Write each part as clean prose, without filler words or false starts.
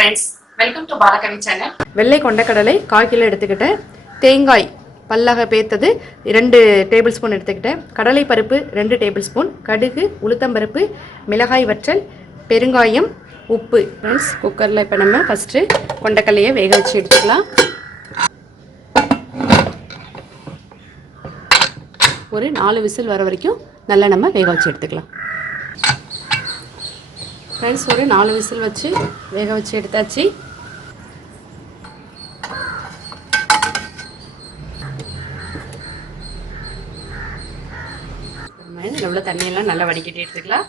friends, welcome to BALA channel. வெள்ளை கொண்ட கடலை 1/4 கிலோ எடுத்துக்கிட்டேன். தேங்காய் பல்லாக பேத்தது 2 டேபிள் ஸ்பூன் எடுத்துக்கிட்டேன். கடலை பருப்பு 2 டேபிள் ஸ்பூன், கடுகு, உளுத்தம் பருப்பு, மிளகாய் வற்றல், பெருங்காயம், உப்பு. ஃப்ரெண்ட்ஸ், குக்கரில் இப்போ நம்ம ஃபஸ்ட்டு கொண்டக்கடலையை வேக வச்சு எடுத்துக்கலாம். ஒரு 4 விசில் வர வரைக்கும் நல்லா நம்ம வேக வச்சு எடுத்துக்கலாம். ஃப்ரெண்ட்ஸ், ஒரு 4 விசில் வச்சு வேக வச்சு எடுத்தாச்சு. இதில் உள்ள தண்ணியெல்லாம் நல்லா வடிகட்டி எடுத்துக்கலாம்.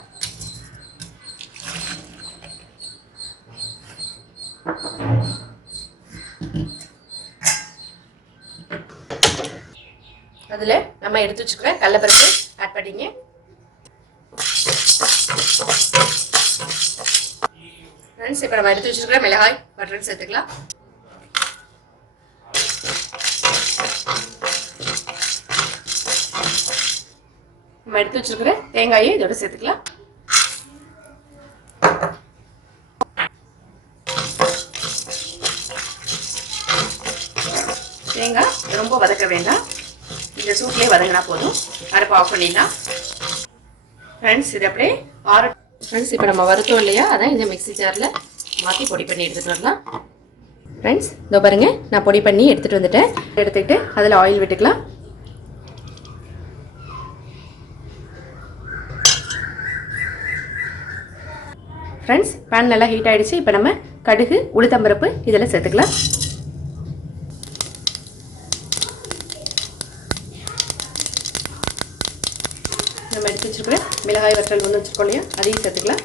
அதில் நம்ம எடுத்து வச்சுக்கிற கடலைப்பருப்பு ஆட் பண்ணிங்க. ஃப்ரெண்ட்ஸ், இப்போ நம்ம எடுத்து வச்சுருக்கிற மிளகாய் வற்றல் சேர்த்துக்கலாம். நம்ம எடுத்து வச்சிருக்கிற தேங்காயை இதோட சேர்த்துக்கலாம். தேங்காய் ரொம்ப வதக்க வேண்டாம், இந்த சூட்லேயே வதங்கினா போதும். அடுப்பு ஆஃப் பண்ணிடலாம். ஃப்ரெண்ட்ஸ், இது அப்படியே ஃப்ரெண்ட்ஸ், இப்போ நம்ம வறுத்தோம் இல்லையா, அதை இந்த மிக்ஸி ஜாரில் மாற்றி பொடி பண்ணி எடுத்துகிட்டு வரலாம். ஃப்ரெண்ட்ஸ், இதோ பாருங்க, நான் பொடி பண்ணி எடுத்துகிட்டு வந்துட்டேன். எடுத்துக்கிட்டு அதில் ஆயில் விட்டுக்கலாம். ஃப்ரெண்ட்ஸ், பேன் நல்லா ஹீட் ஆகிடுச்சு. இப்போ நம்ம கடுகு, உளுத்தம்பருப்பு இதில் சேர்த்துக்கலாம். நம்ம எடுத்து வச்சுருக்கிற மிளகாய் வற்றல் ஒன்று வச்சுருக்கோம் இல்லையா, அதையும் சேர்த்துக்கலாம்.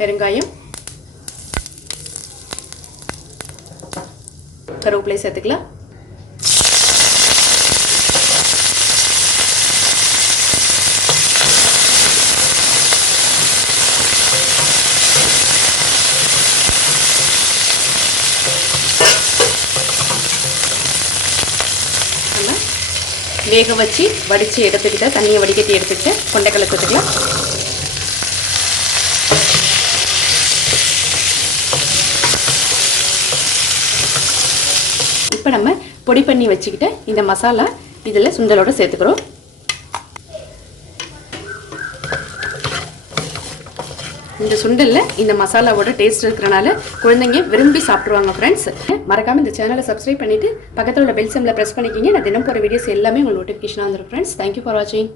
பெருங்காயம், கருவேப்பிலை சேர்த்துக்கலாம். வேக வச்சு வடித்து எடுத்துக்கிட்ட தண்ணியை வடிகட்டி எடுத்துக்கிட்டு கொண்டைக்கடலை சேர்த்துக்கலாம். இப்போ நம்ம பொடி பண்ணி வச்சுக்கிட்ட இந்த மசாலா இதில் சுண்டலோட சேர்த்துக்கிறோம். இந்த சுண்டலில் இந்த மசாலாவோட டேஸ்ட் இருக்கிறனால குழந்தைங்க விரும்பி சாப்பிடுவாங்க. ஃப்ரெண்ட்ஸ், மறக்காமல் இந்த சேனலை சப்ஸ்கிரைப் பண்ணிவிட்டு பக்கத்தில் உள்ள பெல் சிம்பிளை ப்ரெஸ் பண்ணிக்கிங்க. நான் தினம் போகிற வீடியோஸ் எல்லாமே உங்களுக்கு நோட்டிஃபிகேஷனாக வந்துடும். ஃப்ரெண்ட்ஸ், தேங்க்யூ ஃபார் வாட்சிங்.